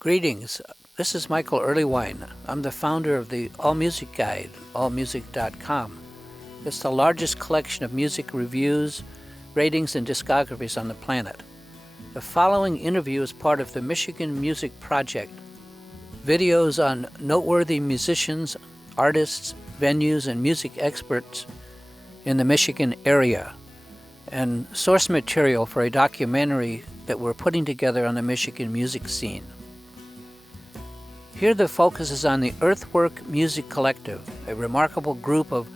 Greetings. This is Michael Erlewine. I'm the founder of the All Music Guide, allmusic.com. It's the largest collection of music reviews, ratings, and discographies on the planet. The following interview is part of the Michigan Music Project. Videos on noteworthy musicians, artists, venues, and music experts in the Michigan area, and source material for a documentary that we're putting together on the Michigan music scene. Here the focus is on the Earthwork Music Collective, a remarkable group of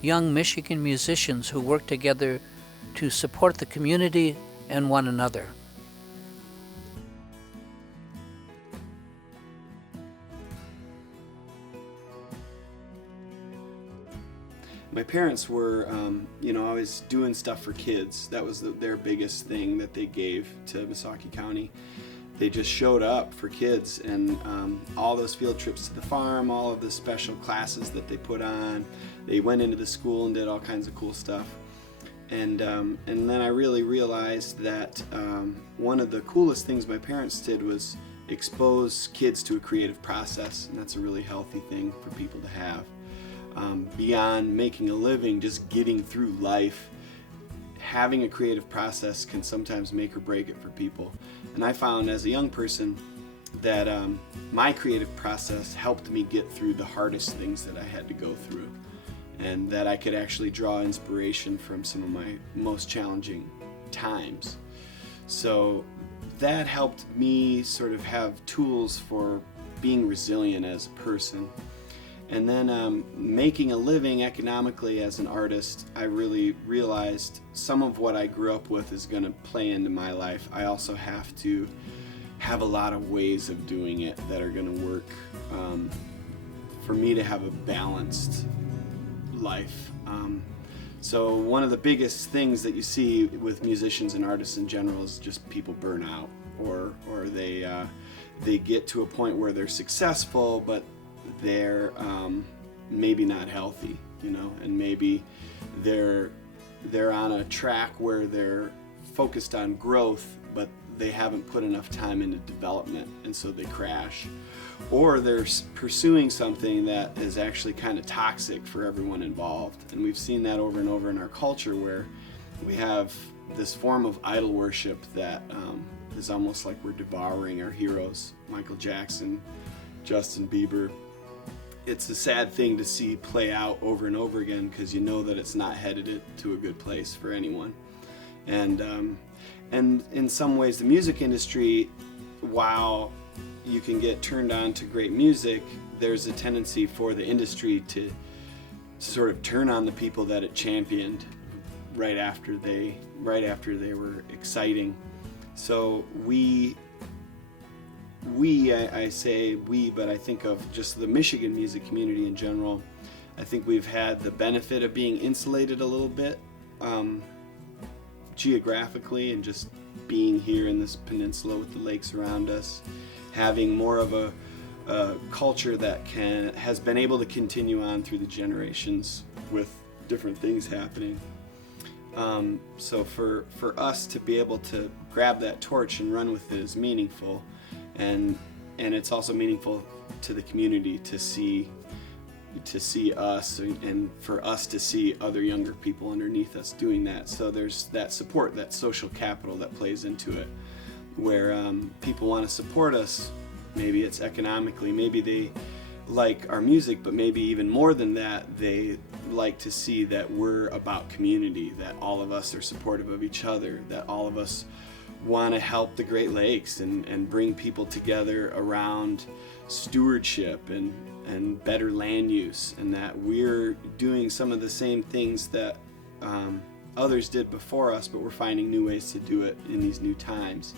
young Michigan musicians who work together to support the community and one another. My parents were, always doing stuff for kids. That was their biggest thing that they gave to Missaukee County. They just showed up for kids, and all those field trips to the farm, all of the special classes that they put on. They went into the school and did all kinds of cool stuff. And then I really realized that one of the coolest things my parents did was expose kids to a creative process, and that's a really healthy thing for people to have. Beyond making a living, just getting through life, having a creative process can sometimes make or break it for people. And I found as a young person that my creative process helped me get through the hardest things that I had to go through, and that I could actually draw inspiration from some of my most challenging times. So that helped me sort of have tools for being resilient as a person. And then making a living economically as an artist, I really realized some of what I grew up with is going to play into my life. I also have to have a lot of ways of doing it that are going to work for me to have a balanced life. So one of the biggest things that you see with musicians and artists in general is just people burn out, or they get to a point where they're successful, but they're maybe not healthy, and maybe they're on a track where they're focused on growth, but they haven't put enough time into development, and so they crash. Or they're pursuing something that is actually kind of toxic for everyone involved. And we've seen that over and over in our culture, where we have this form of idol worship that is almost like we're devouring our heroes, Michael Jackson, Justin Bieber. It's a sad thing to see play out over and over again, because you know that it's not headed to a good place for anyone. And in some ways, the music industry, while you can get turned on to great music, there's a tendency for the industry to sort of turn on the people that it championed right after they were exciting. So I say we, but I think of just the Michigan music community in general. I think we've had the benefit of being insulated a little bit geographically, and just being here in this peninsula with the lakes around us, having more of a culture that has been able to continue on through the generations with different things happening. So for us to be able to grab that torch and run with it is meaningful. And it's also meaningful to the community to see us, and for us to see other younger people underneath us doing that. So there's that support, that social capital that plays into it, where people want to support us. Maybe it's economically, maybe they like our music, but maybe even more than that, they like to see that we're about community, that all of us are supportive of each other, that all of us want to help the Great Lakes and bring people together around stewardship and better land use, and that we're doing some of the same things that others did before us, but we're finding new ways to do it in these new times.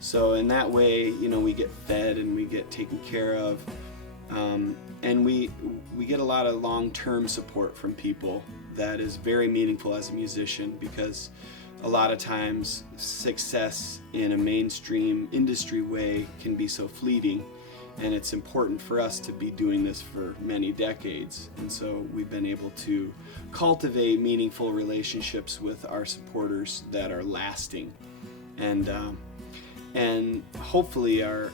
So in that way, we get fed and we get taken care of, and we get a lot of long-term support from people that is very meaningful as a musician, because a lot of times success in a mainstream industry way can be so fleeting, and it's important for us to be doing this for many decades. And so we've been able to cultivate meaningful relationships with our supporters that are lasting, and hopefully are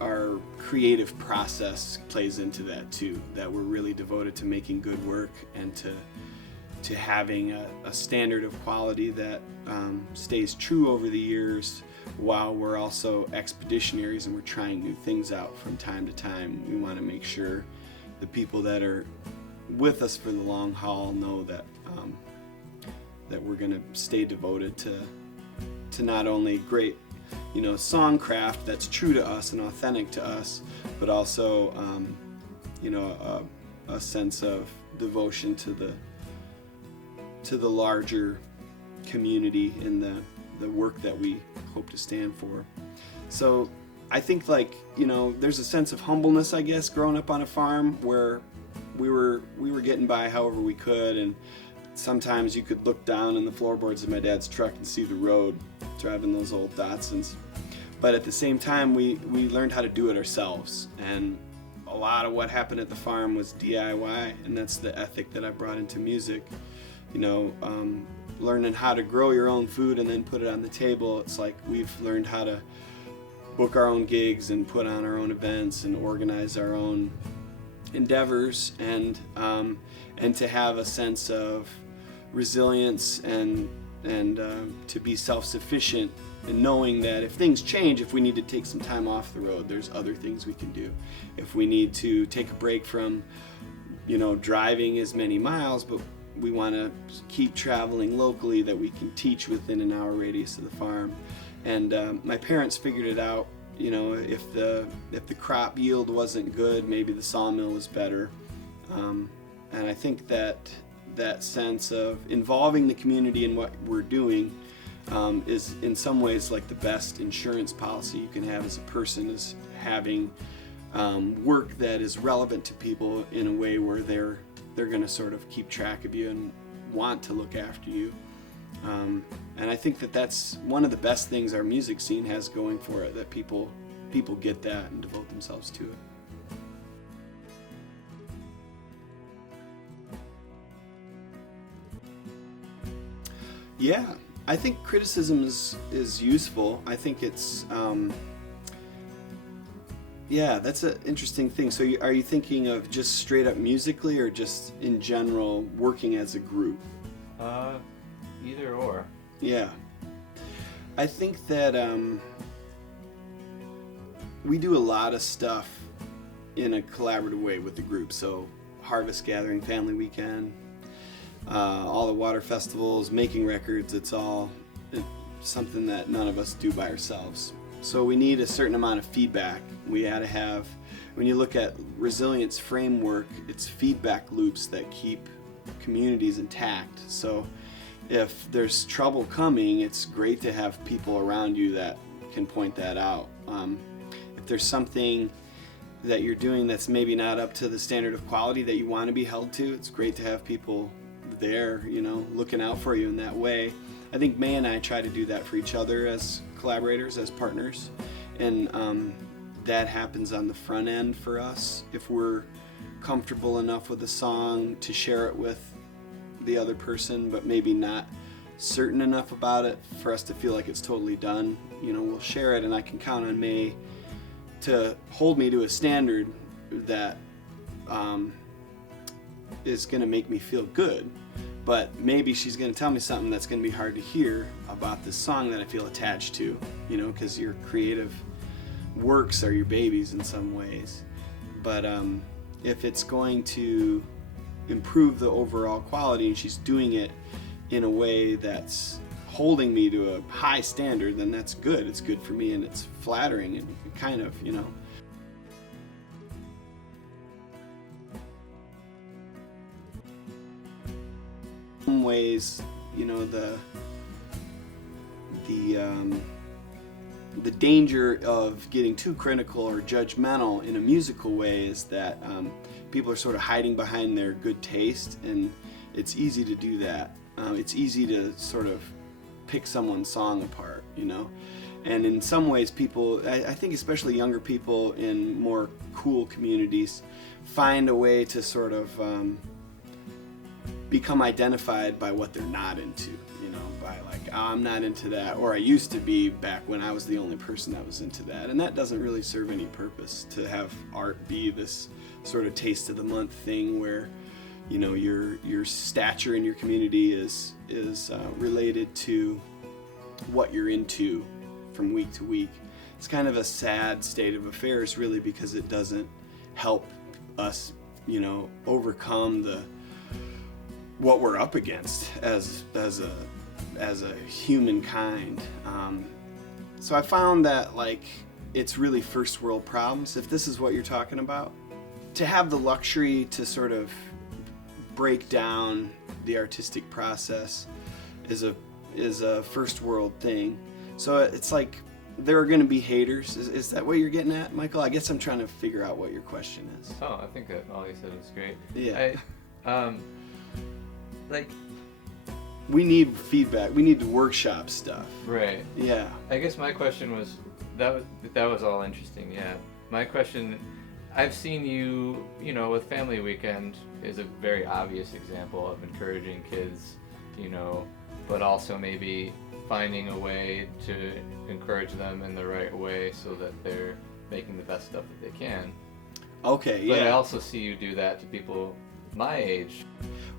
our creative process plays into that too, that we're really devoted to making good work and to having a standard of quality that stays true over the years, while we're also expeditionaries and we're trying new things out from time to time. We want to make sure the people that are with us for the long haul know that that we're going to stay devoted to not only great, songcraft that's true to us and authentic to us, but also a sense of devotion to the larger community in the work that we hope to stand for. So I think there's a sense of humbleness, I guess, growing up on a farm where we were getting by however we could, and sometimes you could look down in the floorboards of my dad's truck and see the road driving those old Datsuns. But at the same time, we learned how to do it ourselves, and a lot of what happened at the farm was DIY, and that's the ethic that I brought into music. Learning how to grow your own food and then put it on the table. It's like we've learned how to book our own gigs and put on our own events and organize our own endeavors, and to have a sense of resilience and to be self-sufficient, and knowing that if things change, if we need to take some time off the road, there's other things we can do. If we need to take a break from driving as many miles, but we want to keep traveling locally, that we can teach within an hour radius of the farm. And my parents figured it out. If the crop yield wasn't good, maybe the sawmill was better. And I think that sense of involving the community in what we're doing is in some ways like the best insurance policy you can have as a person, is having work that is relevant to people in a way where they're going to sort of keep track of you and want to look after you. And I think that's one of the best things our music scene has going for it, that people get that and devote themselves to it. Yeah, I think criticism is useful. I think it's that's an interesting thing. So are you thinking of just straight up musically, or just in general working as a group? Either or. Yeah. I think that we do a lot of stuff in a collaborative way with the group. So Harvest Gathering, Family Weekend, all the water festivals, making records, it's something that none of us do by ourselves. So we need a certain amount of feedback. We had to have, when you look at resilience framework, it's feedback loops that keep communities intact. So if there's trouble coming, it's great to have people around you that can point that out. If there's something that you're doing that's maybe not up to the standard of quality that you want to be held to, it's great to have people there, looking out for you in that way. I think May and I try to do that for each other as collaborators, as partners, and that happens on the front end for us. If we're comfortable enough with a song to share it with the other person, but maybe not certain enough about it for us to feel like it's totally done, we'll share it, and I can count on May to hold me to a standard that is going to make me feel good. But maybe she's going to tell me something that's going to be hard to hear about this song that I feel attached to, because your creative works are your babies in some ways. But if it's going to improve the overall quality, and she's doing it in a way that's holding me to a high standard, then that's good. It's good for me, and it's flattering, and kind of, In some ways, the danger of getting too critical or judgmental in a musical way is that people are sort of hiding behind their good taste, and it's easy to do that. It's easy to sort of pick someone's song apart, and in some ways people, I think especially younger people in more cool communities, find a way to sort of become identified by what they're not into, by like, oh, I'm not into that, or I used to be back when I was the only person that was into that. And that doesn't really serve any purpose, to have art be this sort of taste of the month thing where, you know, your stature in your community is related to what you're into from week to week. It's kind of a sad state of affairs, really, because it doesn't help us, you know, overcome what we're up against as a humankind. So I found that, like, it's really first world problems, if this is what you're talking about. To have the luxury to sort of break down the artistic process is a first world thing. So it's like, there are going to be haters. Is that what you're getting at, Michael? I guess I'm trying to figure out what your question is. Oh, I think that all you said was great. Yeah. Like, we need feedback. We need to workshop stuff. right. Yeah. I guess my question was, that was all interesting, yeah. My question, I've seen you, you know, with Family Weekend is a very obvious example of encouraging kids, you know, but also maybe finding a way to encourage them in the right way so that they're making the best stuff that they can. Okay, yeah. But I also see you do that to people my age.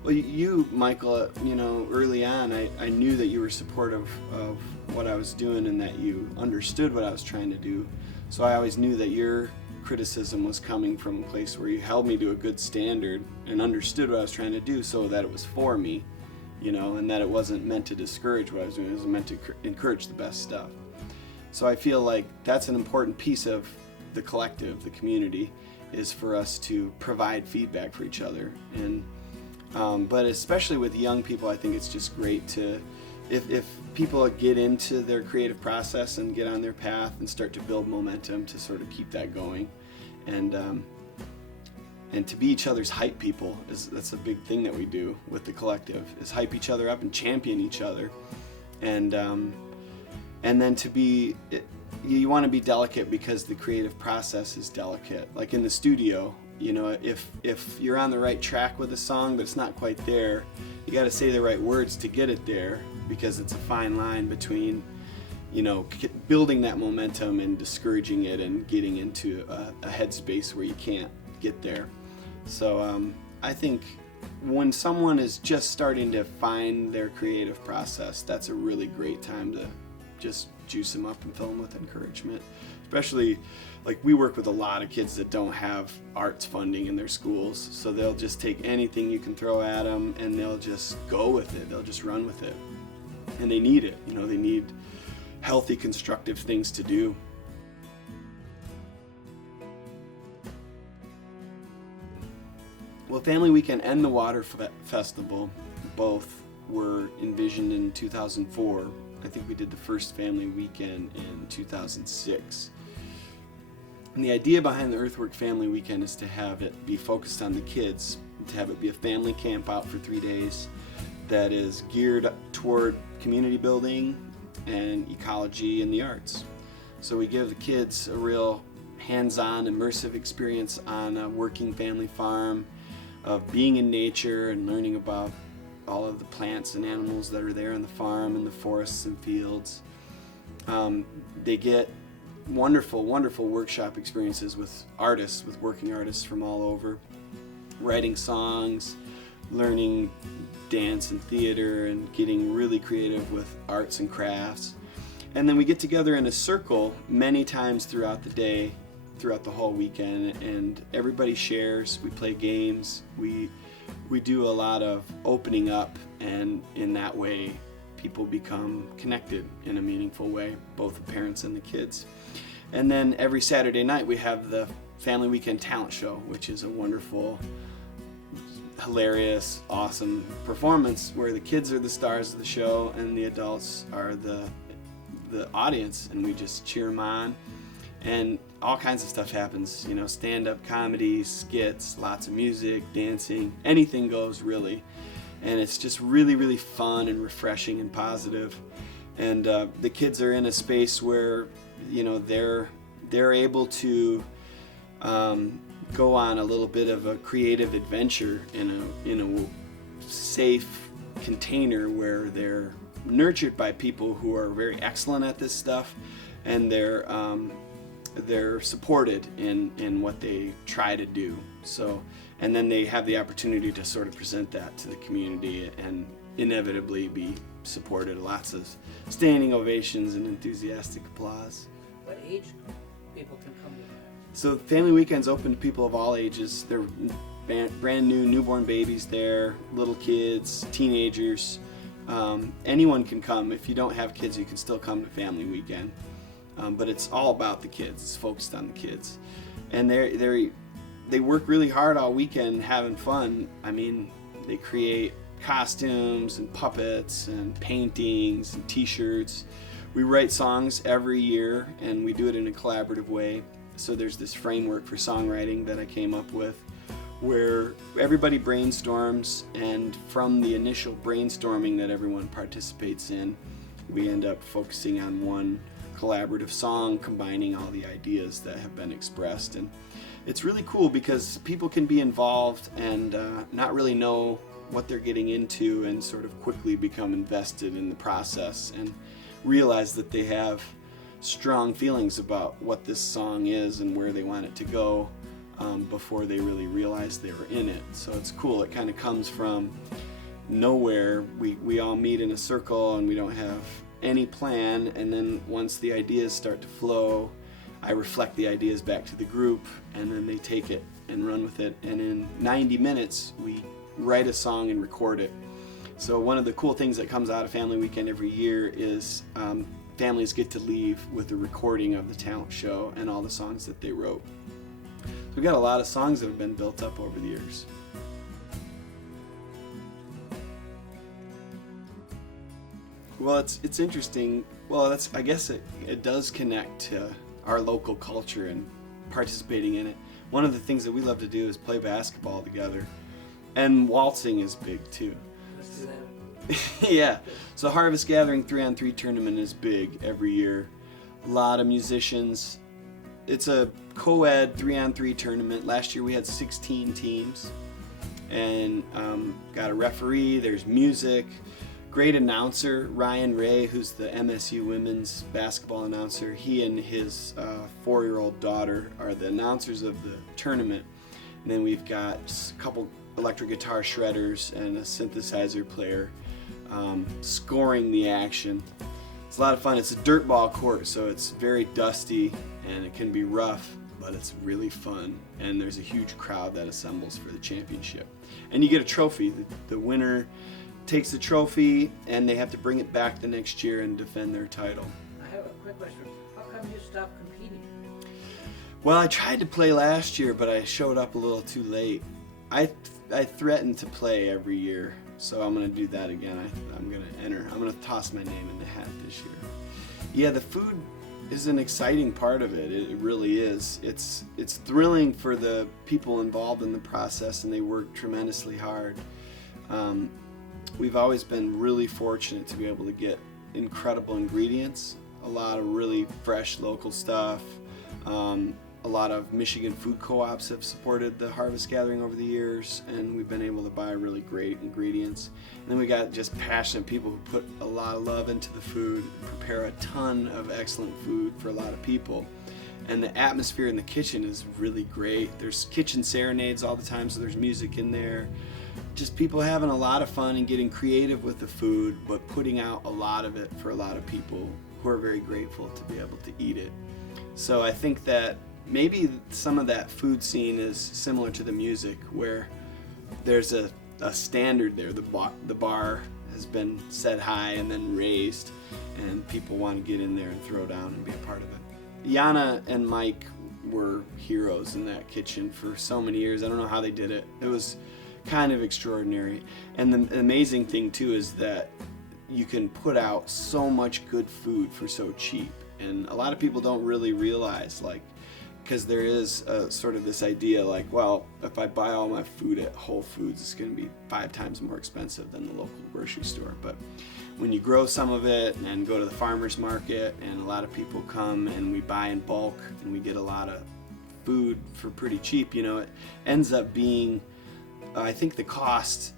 Well, you, Michael, you know, early on, I knew that you were supportive of what I was doing and that you understood what I was trying to do. So I always knew that your criticism was coming from a place where you held me to a good standard and understood what I was trying to do, so that it was for me, you know, and that it wasn't meant to discourage what I was doing. It was meant to encourage the best stuff. So I feel like that's an important piece of the collective, the community, is for us to provide feedback for each other. And but especially with young people, I think it's just great to, if people get into their creative process and get on their path and start to build momentum to sort of keep that going, and to be each other's hype people. That's a big thing that we do with the collective, is hype each other up and champion each other. And then to be, you want to be delicate because the creative process is delicate. Like in the studio, you know, if you're on the right track with a song but it's not quite there, you got to say the right words to get it there, because it's a fine line between, you know, building that momentum and discouraging it and getting into a headspace where you can't get there. So I think when someone is just starting to find their creative process, that's a really great time to just juice them up and fill them with encouragement. Especially, like, we work with a lot of kids that don't have arts funding in their schools, so they'll just take anything you can throw at them and they'll just go with it. They'll just run with it. And they need it, you know, they need healthy, constructive things to do. Well, Family Weekend and the Water Festival both were envisioned in 2004. I think we did the first Family Weekend in 2006. And the idea behind the Earthwork Family Weekend is to have it be focused on the kids, to have it be a family camp out for 3 days that is geared toward community building and ecology and the arts. So we give the kids a real hands-on, immersive experience on a working family farm, of being in nature and learning about all of the plants and animals that are there on the farm and the forests and fields. They get wonderful, wonderful workshop experiences with artists, with working artists from all over, writing songs, learning dance and theater, and getting really creative with arts and crafts. And then we get together in a circle many times throughout the day, throughout the whole weekend, and everybody shares. We play games. We do a lot of opening up, and in that way people become connected in a meaningful way, both the parents and the kids. And then every Saturday night we have the Family Weekend Talent Show, which is a wonderful, hilarious, awesome performance where the kids are the stars of the show and the adults are the audience, and we just cheer them on. And all kinds of stuff happens, you know, stand-up comedy, skits, lots of music, dancing, anything goes, really. And it's just really, really fun and refreshing and positive. And the kids are in a space where, you know, they're able to go on a little bit of a creative adventure in a safe container where they're nurtured by people who are very excellent at this stuff, and they're supported in what they try to do. So, and then they have the opportunity to sort of present that to the community and inevitably be supported. Lots of standing ovations and enthusiastic applause. What age people can come to that? So Family Weekend's open to people of all ages. They're brand new newborn babies there, little kids, teenagers. Anyone can come. If you don't have kids, you can still come to Family Weekend. But it's all about the kids. It's focused on the kids. And they work really hard all weekend having fun. I mean, they create costumes and puppets and paintings and t-shirts. We write songs every year, and we do it in a collaborative way. So there's this framework for songwriting that I came up with, where everybody brainstorms, and from the initial brainstorming that everyone participates in, we end up focusing on one collaborative song, combining all the ideas that have been expressed. And it's really cool because people can be involved and not really know what they're getting into, and sort of quickly become invested in the process and realize that they have strong feelings about what this song is and where they want it to go before they really realize they were in it. So it's cool. It kind of comes from nowhere. We all meet in a circle and we don't have any plan, and then once the ideas start to flow, I reflect the ideas back to the group, and then they take it and run with it, and in 90 minutes we write a song and record it. So one of the cool things that comes out of Family Weekend every year is families get to leave with a recording of the talent show and all the songs that they wrote. So we've got a lot of songs that have been built up over the years. Well, it's interesting. Well, I guess it does connect to our local culture and participating in it. One of the things that we love to do is play basketball together, and waltzing is big too. Let's do that. Yeah. So Harvest Gathering 3-on-3 tournament is big every year. A lot of musicians. It's a co-ed 3-on-3 tournament. Last year we had 16 teams, and got a referee. There's music. Great announcer, Ryan Ray, who's the MSU women's basketball announcer. He and his 4-year-old daughter are the announcers of the tournament. And then we've got a couple electric guitar shredders and a synthesizer player scoring the action. It's a lot of fun. It's a dirt ball court, so it's very dusty and it can be rough, but it's really fun. And there's a huge crowd that assembles for the championship. And you get a trophy. The winner takes the trophy, and they have to bring it back the next year and defend their title. I have a quick question. How come you stopped competing? Well, I tried to play last year, but I showed up a little too late. I threatened to play every year, so I'm going to do that again. I'm going to enter. I'm going to toss my name in the hat this year. Yeah, the food is an exciting part of it. It really is. It's thrilling for the people involved in the process, and they work tremendously hard. We've always been really fortunate to be able to get incredible ingredients, a lot of really fresh local stuff. A lot of Michigan food co-ops have supported the Harvest Gathering over the years, and we've been able to buy really great ingredients. And then we got just passionate people who put a lot of love into the food, prepare a ton of excellent food for a lot of people. And the atmosphere in the kitchen is really great. There's kitchen serenades all the time, so there's music in there. Just people having a lot of fun and getting creative with the food, but putting out a lot of it for a lot of people who are very grateful to be able to eat it. So I think that maybe some of that food scene is similar to the music, where there's a standard there. The bar has been set high and then raised, and people want to get in there and throw down and be a part of it. Yana and Mike were heroes in that kitchen for so many years. I don't know how they did it. It was kind of extraordinary. And the amazing thing too is that you can put out so much good food for so cheap. And a lot of people don't really realize, because there is sort of this idea well, if I buy all my food at Whole Foods, it's going to be 5 times more expensive than the local grocery store. But when you grow some of it and go to the farmer's market, and a lot of people come and we buy in bulk and we get a lot of food for pretty cheap, it ends up being, I think the cost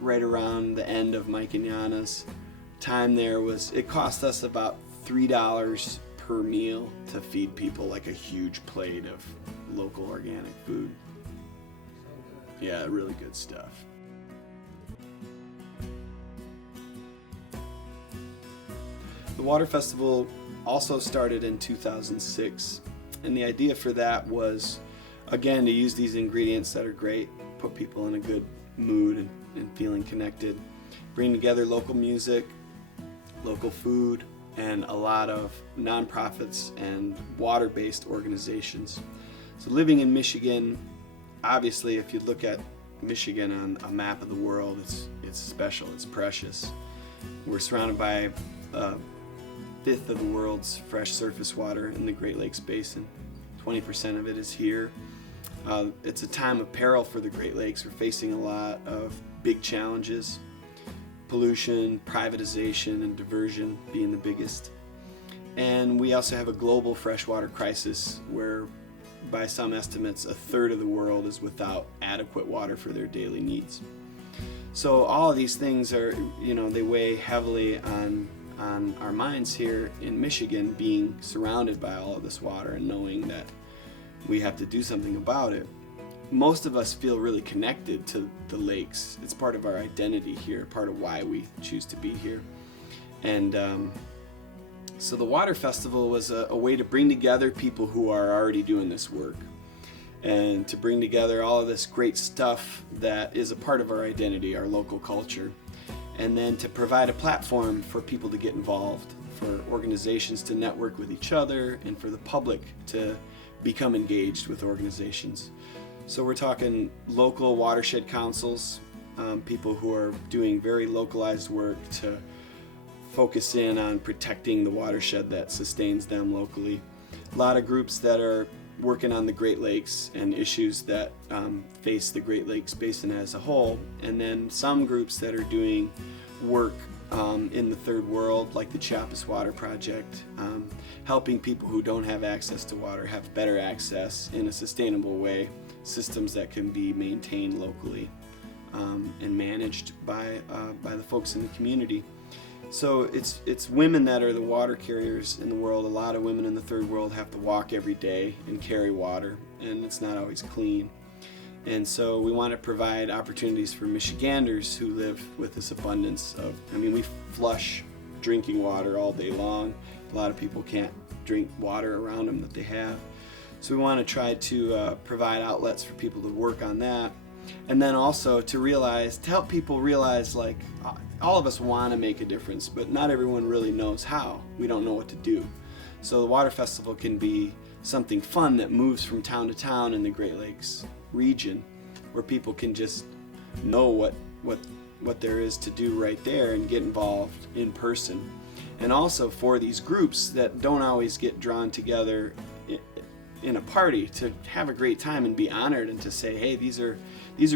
right around the end of Mike and Yana's time there was, it cost us about $3 per meal to feed people like a huge plate of local organic food. Yeah, really good stuff. The Water Festival also started in 2006, and the idea for that was, again, to use these ingredients that are great, put people in a good mood and feeling connected, bring together local music, local food, and a lot of nonprofits and water-based organizations. So living in Michigan, obviously, if you look at Michigan on a map of the world, it's special, it's precious. We're surrounded by a fifth of the world's fresh surface water in the Great Lakes Basin. 20% of it is here. It's a time of peril for the Great Lakes. We're facing a lot of big challenges. Pollution, privatization, and diversion being the biggest. And we also have a global freshwater crisis where, by some estimates, a third of the world is without adequate water for their daily needs. So all of these things are, they weigh heavily on our minds here in Michigan, being surrounded by all of this water and knowing that we have to do something about it. Most of us feel really connected to the lakes. It's part of our identity here, part of why we choose to be here. And so the Water Festival was a way to bring together people who are already doing this work, and to bring together all of this great stuff that is a part of our identity, our local culture, and then to provide a platform for people to get involved, for organizations to network with each other, and for the public to become engaged with organizations. So we're talking local watershed councils, people who are doing very localized work to focus in on protecting the watershed that sustains them locally. A lot of groups that are working on the Great Lakes and issues that face the Great Lakes Basin as a whole, and then some groups that are doing work in the third world, like the Chiapas Water Project, helping people who don't have access to water have better access in a sustainable way, systems that can be maintained locally and managed by the folks in the community. So it's women that are the water carriers in the world. A lot of women in the third world have to walk every day and carry water, and it's not always clean. And so we want to provide opportunities for Michiganders who live with this abundance of, we flush drinking water all day long. A lot of people can't drink water around them that they have. So we want to try to provide outlets for people to work on that. And then also to help people realize, like, all of us want to make a difference, but not everyone really knows how. We don't know what to do. So the Water Festival can be something fun that moves from town to town in the Great Lakes region, where people can just know what there is to do right there and get involved in person. And also for these groups that don't always get drawn together in a party, to have a great time and be honored and to say, hey, these are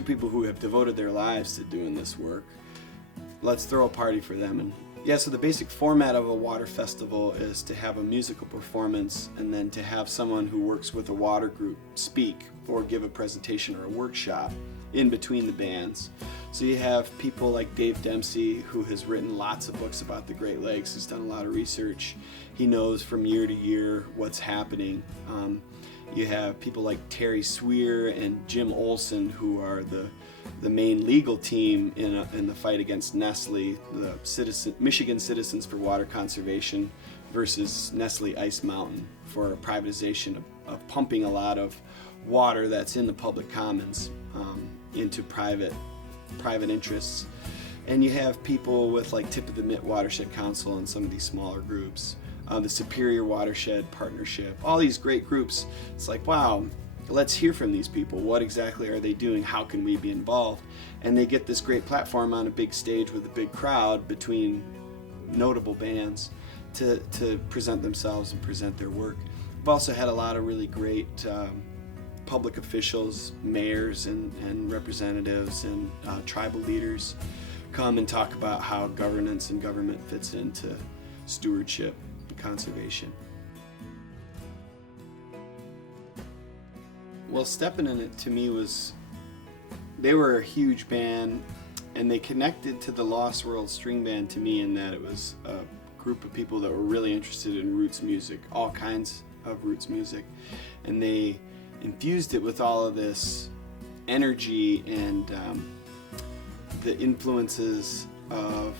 people who have devoted their lives to doing this work. Let's throw a party for them. And so the basic format of a water festival is to have a musical performance, and then to have someone who works with a water group speak or give a presentation or a workshop in between the bands. So you have people like Dave Dempsey, who has written lots of books about the Great Lakes. He's done a lot of research. He knows from year to year what's happening. You have people like Terry Sweer and Jim Olson, who are the main legal team in the fight against Nestle, the Michigan Citizens for Water Conservation versus Nestle Ice Mountain, for privatization of pumping a lot of water that's in the public commons into private interests. And you have people with like Tip of the Mitt Watershed Council and some of these smaller groups, the Superior Watershed Partnership, all these great groups. It's like, wow, let's hear from these people. What exactly are they doing? How can we be involved? And they get this great platform on a big stage with a big crowd between notable bands to present themselves and present their work. We've also had a lot of really great public officials, mayors and representatives and tribal leaders come and talk about how governance and government fits into stewardship and conservation. Well, Steppin' in It to me they were a huge band, and they connected to the Lost World String Band to me in that it was a group of people that were really interested in roots music, all kinds of roots music, and they infused it with all of this energy and the influences of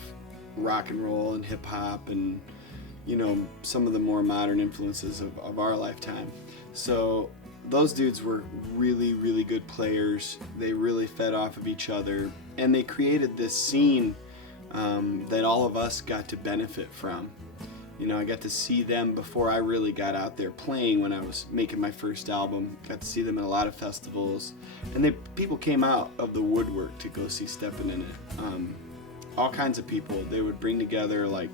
rock and roll and hip hop and, you know, some of the more modern influences of our lifetime. So those dudes were really, really good players. They really fed off of each other, and they created this scene that all of us got to benefit from. You know, I got to see them before I really got out there playing when I was making my first album. Got to see them at a lot of festivals, and people came out of the woodwork to go see Steppin' In It. All kinds of people. They would bring together like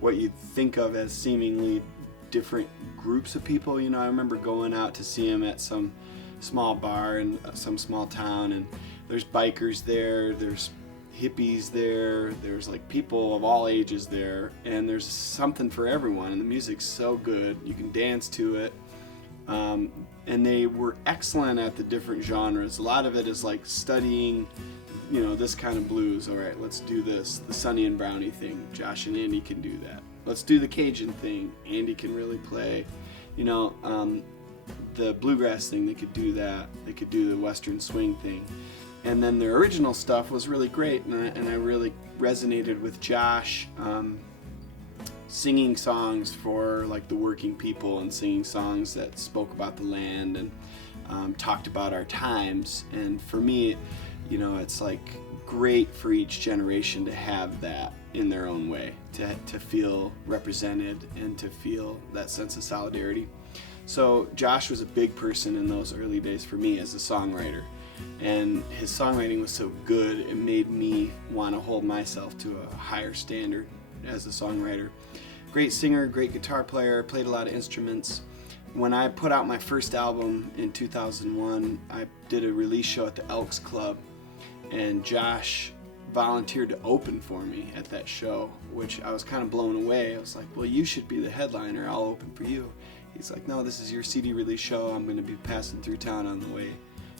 what you'd think of as seemingly different groups of people. You know, I remember going out to see them at some small bar in some small town, and there's bikers there, there's hippies there, there's like people of all ages there, and there's something for everyone, and the music's so good, you can dance to it. And they were excellent at the different genres. A lot of it is like studying, you know, this kind of blues. All right, let's do this, the Sonny and Brownie thing. Josh and Andy can do that. Let's do the Cajun thing. Andy can really play. You know, the bluegrass thing, they could do that. They could do the Western swing thing. And then their original stuff was really great, and I really resonated with Josh singing songs for like the working people and singing songs that spoke about the land and talked about our times. And for me, you know, it's like great for each generation to have that in their own way, to feel represented and to feel that sense of solidarity. So Josh was a big person in those early days for me as a songwriter. And his songwriting was so good, it made me want to hold myself to a higher standard as a songwriter. Great singer, great guitar player, played a lot of instruments. When I put out my first album in 2001, I did a release show at the Elks Club, and Josh volunteered to open for me at that show, which I was kind of blown away. I was like, well, you should be the headliner, I'll open for you. He's like, no, this is your CD release show, I'm going to be passing through town on the way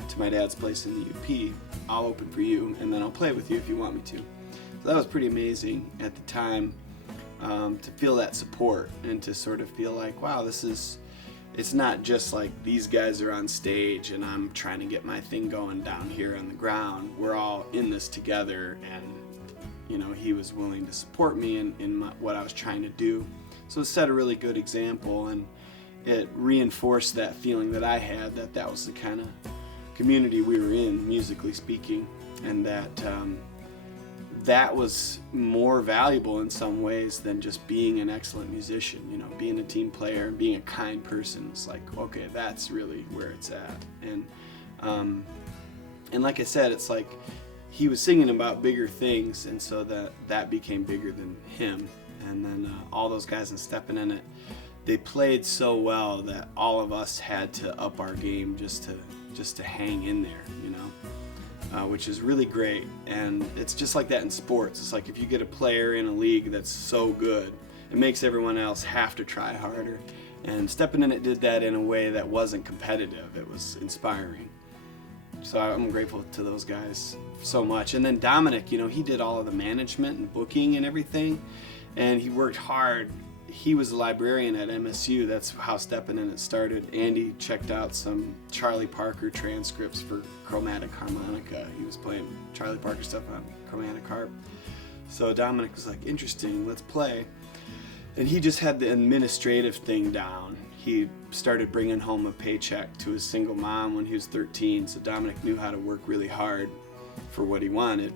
to my dad's place in the UP. I'll open for you, and then I'll play with you if you want me to. So that was pretty amazing at the time, to feel that support and to sort of feel like, wow, it's not just like these guys are on stage and I'm trying to get my thing going down here on the ground. We're all in this together, and you know, he was willing to support me in what I was trying to do. So it set a really good example, and it reinforced that feeling that I had, that was the kind of community we were in, musically speaking, and that was more valuable in some ways than just being an excellent musician. You know, being a team player and being a kind person. It's like, okay, that's really where it's at. And like I said, it's like he was singing about bigger things, and so that became bigger than him. And then all those guys in Steppin' In It, they played so well that all of us had to up our game just to hang in there, you know, which is really great. And it's just like that in sports. It's like if you get a player in a league that's so good, it makes everyone else have to try harder. And Steppin' In It did that in a way that wasn't competitive. It was inspiring. So I'm grateful to those guys so much. And then Dominic, you know, he did all of the management and booking and everything, and he worked hard. He was a librarian at MSU. That's how Steppin' In It started. Andy checked out some Charlie Parker transcripts for chromatic harmonica. He was playing Charlie Parker stuff on chromatic harp. So Dominic was like, interesting, let's play. And he just had the administrative thing down. He started bringing home a paycheck to his single mom when he was 13. So Dominic knew how to work really hard for what he wanted.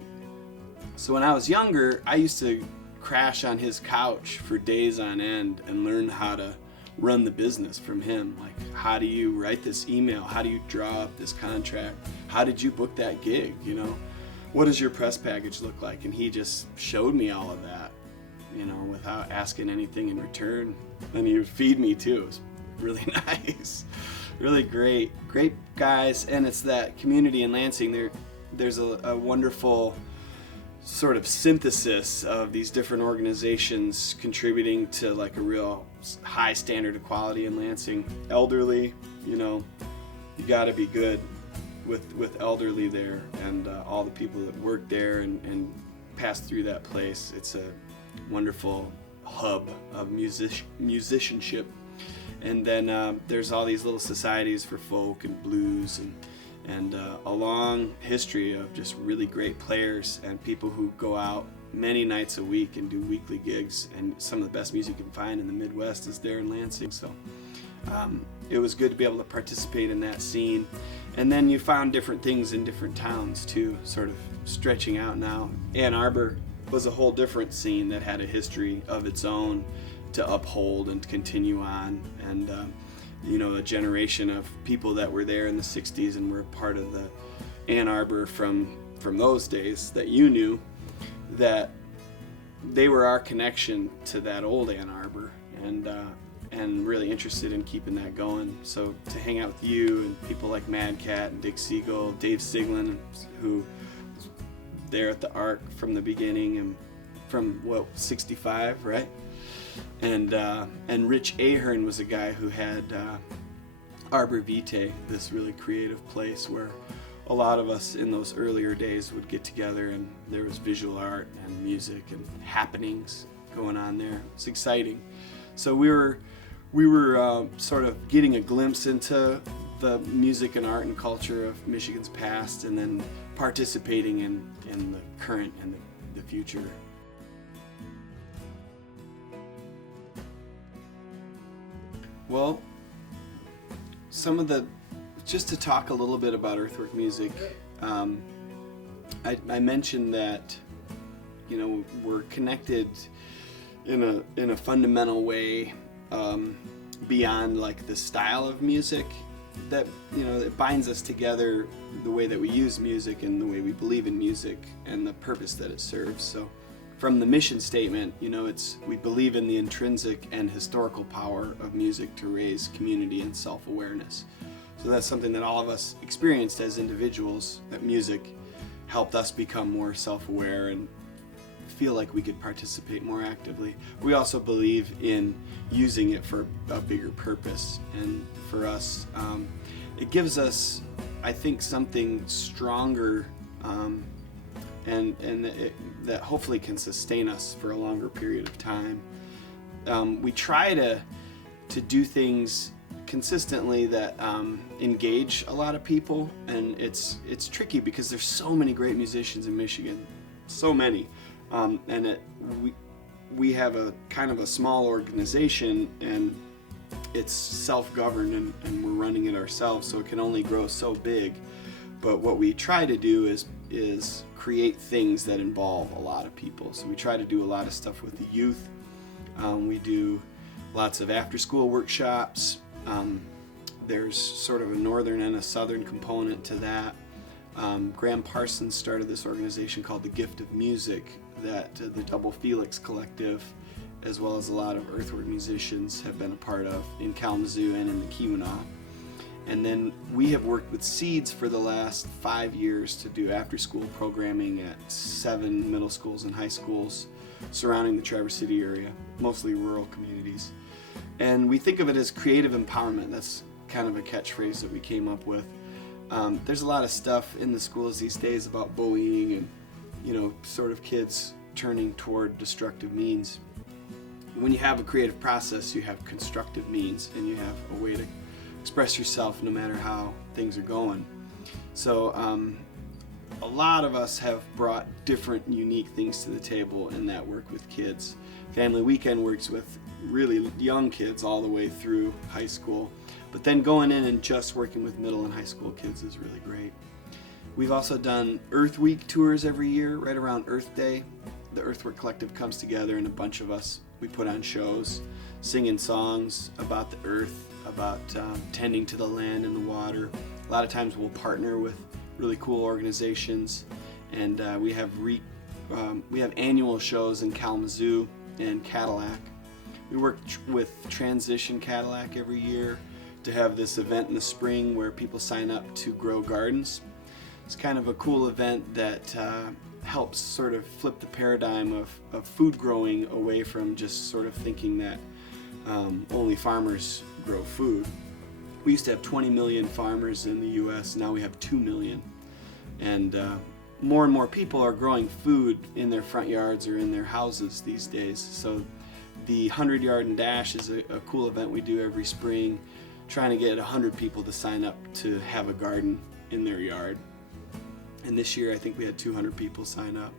So when I was younger, I used to crash on his couch for days on end and learn how to run the business from him. Like, how do you write this email? How do you draw up this contract? How did you book that gig? You know, what does your press package look like? And he just showed me all of that, you know, without asking anything in return. And he would feed me too. It was really nice, really great guys. And it's that community in Lansing. There's a wonderful sort of synthesis of these different organizations contributing to like a real high standard of quality in Lansing. Elderly, you know, you gotta be good. with elderly there, and all the people that work there and pass through that place. It's a wonderful hub of musicianship. And then there's all these little societies for folk and blues, and a long history of just really great players and people who go out many nights a week and do weekly gigs. And some of the best music you can find in the Midwest is there in Lansing. So it was good to be able to participate in that scene. And then you found different things in different towns too, sort of stretching out now. Ann Arbor was a whole different scene that had a history of its own to uphold and to continue on. And a generation of people that were there in the 60s and were part of the Ann Arbor from those days that you knew, that they were our connection to that old Ann Arbor, and really interested in keeping that going. So to hang out with you and people like Mad Cat and Dick Siegel, Dave Siglin, who was there at the Ark from the beginning and from 65, right? And Rich Ahern was a guy who had Arbor Vitae, this really creative place where a lot of us in those earlier days would get together, and there was visual art and music and happenings going on there. It's exciting. So we were sort of getting a glimpse into the music and art and culture of Michigan's past, and then participating in the current and the future. Well, just to talk a little bit about Earthwork Music, I mentioned that, we're connected in a fundamental way, beyond like the style of music that binds us together, the way that we use music and the way we believe in music and the purpose that it serves. So from the mission statement, we believe in the intrinsic and historical power of music to raise community and self-awareness. So that's something that all of us experienced as individuals, that music helped us become more self-aware and feel like we could participate more actively. We also believe in using it for a bigger purpose, and for us, it gives us, I think, something stronger, and that hopefully can sustain us for a longer period of time. We try to do things consistently that engage a lot of people, and it's tricky because there's so many great musicians in Michigan, so many. And we have a kind of a small organization, and it's self-governed, and we're running it ourselves, so it can only grow so big. But what we try to do is create things that involve a lot of people. So we try to do a lot of stuff with the youth. We do lots of after-school workshops. There's sort of a northern and a southern component to that. Graham Parsons started this organization called the Gift of Music that the Double Felix Collective, as well as a lot of Earthwork musicians, have been a part of in Kalamazoo and in the Keweenaw. And then we have worked with Seeds for the last 5 years to do after-school programming at 7 middle schools and high schools surrounding the Traverse City area, mostly rural communities. And we think of it as creative empowerment. That's kind of a catchphrase that we came up with. There's a lot of stuff in the schools these days about bullying and, sort of kids turning toward destructive means. When you have a creative process, you have constructive means, and you have a way to express yourself no matter how things are going. So a lot of us have brought different unique things to the table in that work with kids. Family Weekend works with really young kids all the way through high school, but then going in and just working with middle and high school kids is really great. We've also done Earth Week tours every year, right around Earth Day. The Earthwork Collective comes together, and a bunch of us, we put on shows, singing songs about the earth, about tending to the land and the water. A lot of times we'll partner with really cool organizations, and we have annual shows in Kalamazoo and Cadillac. We work with Transition Cadillac every year to have this event in the spring where people sign up to grow gardens. It's kind of a cool event that helps sort of flip the paradigm of food growing away from just sort of thinking that only farmers grow food. We used to have 20 million farmers in the U.S. Now we have 2 million. And more and more people are growing food in their front yards or in their houses these days. So the 100 Yard and Dash is a cool event we do every spring, trying to get 100 people to sign up to have a garden in their yard. And this year I think we had 200 people sign up.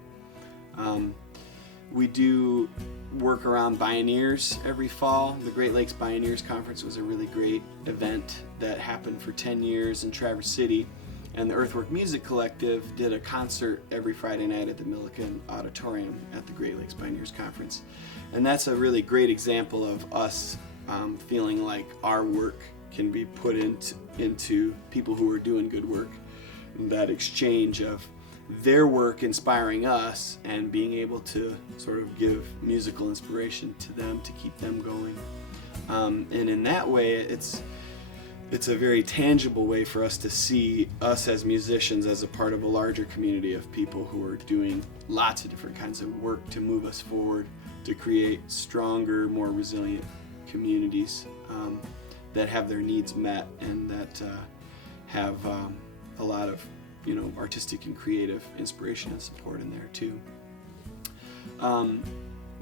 We do work around Bioneers every fall. The Great Lakes Bioneers Conference was a really great event that happened for 10 years in Traverse City. And the Earthwork Music Collective did a concert every Friday night at the Milliken Auditorium at the Great Lakes Pioneers Conference. And that's a really great example of us feeling like our work can be put into people who are doing good work. And that exchange of their work inspiring us and being able to sort of give musical inspiration to them to keep them going. And in that way, it's a very tangible way for us to see us as musicians as a part of a larger community of people who are doing lots of different kinds of work to move us forward, to create stronger, more resilient communities that have their needs met and that have a lot of artistic and creative inspiration and support in there too.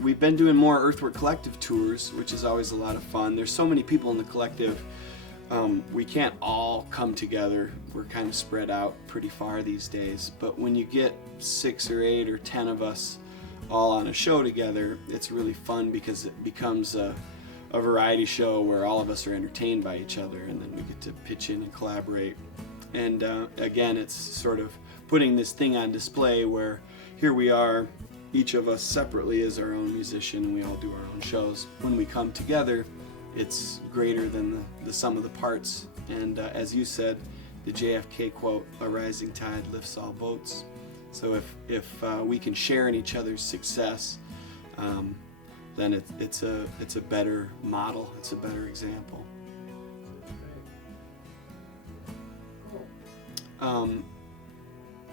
We've been doing more Earthwork Collective tours, which is always a lot of fun. There's so many people in the collective. We can't all come together. We're kind of spread out pretty far these days. But when you get 6 or 8 or 10 of us all on a show together, it's really fun because it becomes a variety show where all of us are entertained by each other, and then we get to pitch in and collaborate. And again, it's sort of putting this thing on display where here we are, each of us separately is our own musician, and we all do our own shows. When we come together, it's greater than the sum of the parts. And as you said, the JFK quote, "A rising tide lifts all boats." So if we can share in each other's success, then it's a better model, it's a better example.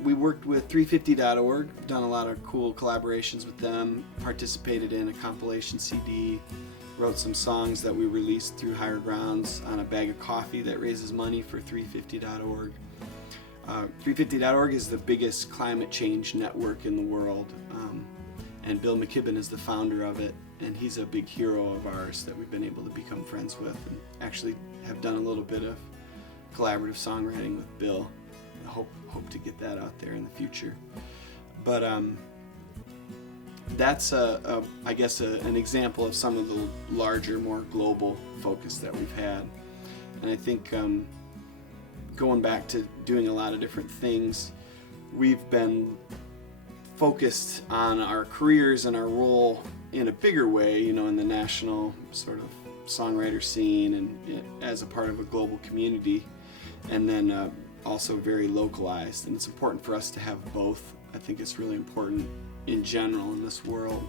We worked with 350.org, done a lot of cool collaborations with them, participated in a compilation CD, wrote some songs that we released through Higher Grounds on a bag of coffee that raises money for 350.org. 350.org is the biggest climate change network in the world, and Bill McKibben is the founder of it, and he's a big hero of ours that we've been able to become friends with, and actually have done a little bit of collaborative songwriting with Bill. I hope to get that out there in the future. But that's I guess an example of some of the larger, more global focus that we've had. And I think going back to doing a lot of different things, we've been focused on our careers and our role in a bigger way, in the national sort of songwriter scene and as a part of a global community, and then also very localized. And it's important for us to have both. I think it's really important in general in this world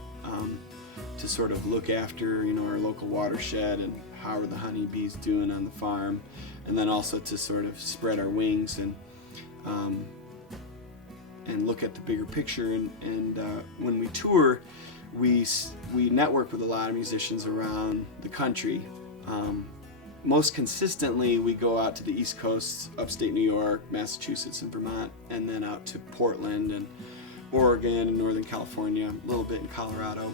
to sort of look after our local watershed and how are the honeybees doing on the farm, and then also to sort of spread our wings and look at the bigger picture. And when we tour, we network with a lot of musicians around the country. Most consistently, we go out to the East Coast, upstate New York, Massachusetts, and Vermont, and then out to Portland and Oregon and Northern California, a little bit in Colorado.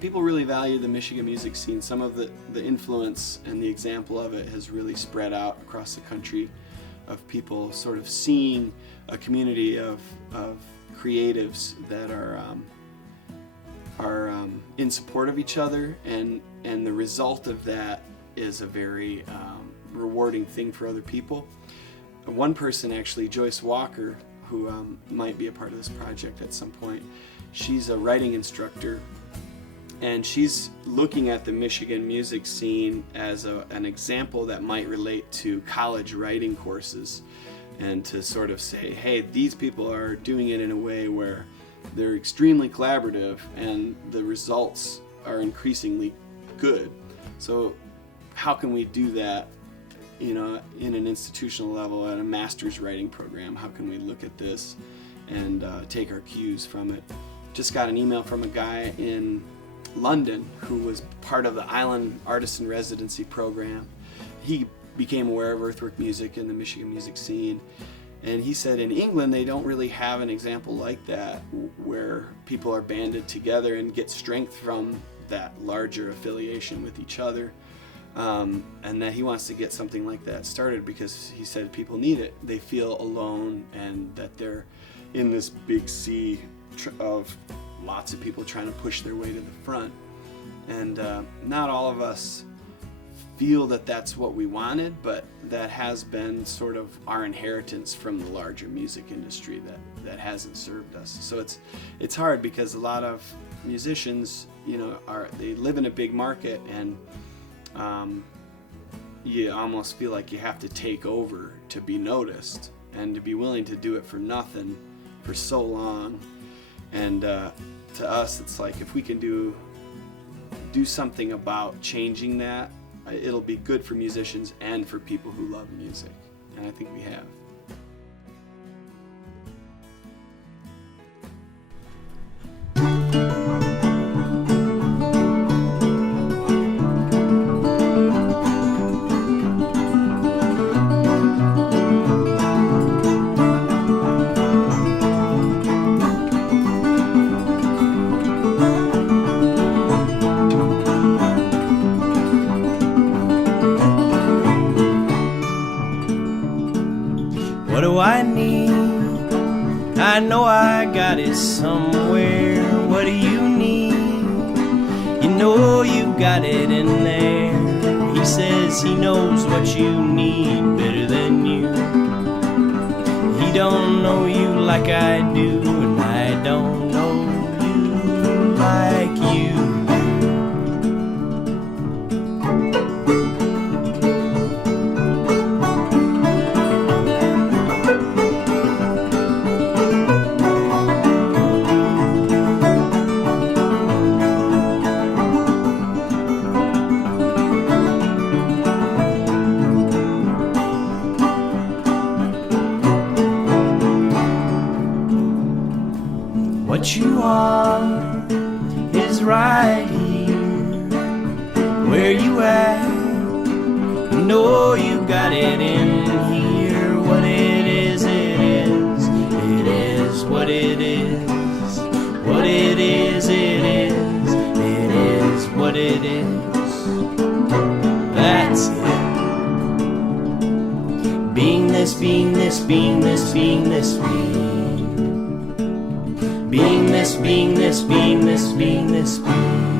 People really value the Michigan music scene. Some of the influence and the example of it has really spread out across the country, of people sort of seeing a community of creatives that are in support of each other, and the result of that is a very rewarding thing for other people. One person, actually, Joyce Walker, who might be a part of this project at some point, she's a writing instructor, and she's looking at the Michigan music scene as an example that might relate to college writing courses, and to sort of say, hey, these people are doing it in a way where they're extremely collaborative and the results are increasingly good. So how can we do that, in an institutional level at a master's writing program? How can we look at this and take our cues from it? Just got an email from a guy in London who was part of the Island Artist in Residency program. He became aware of earthwork music and the Michigan music scene. And he said in England they don't really have an example like that where people are banded together and get strength from that larger affiliation with each other. And that he wants to get something like that started because he said people need it. They feel alone and that they're in this big sea of lots of people trying to push their way to the front. And not all of us feel that that's what we wanted, but that has been sort of our inheritance from the larger music industry that hasn't served us. So it's hard because a lot of musicians, they live in a big market, and you almost feel like you have to take over to be noticed and to be willing to do it for nothing for so long. And to us, it's like if we can do something about changing that, it'll be good for musicians and for people who love music, and I think we have. What do I need? I know I got it somewhere. What do you need? You know you got it in there. He says he knows what you need better than you. He don't know you like I do, and I don't know you like you. What you are is right here. Where you at? You know you got it in here. What it is, it is. It is what it is. What it is, it is. It is what it is. That's it. Being this, being this, being this, being this, being this, being this, being this, being this, being.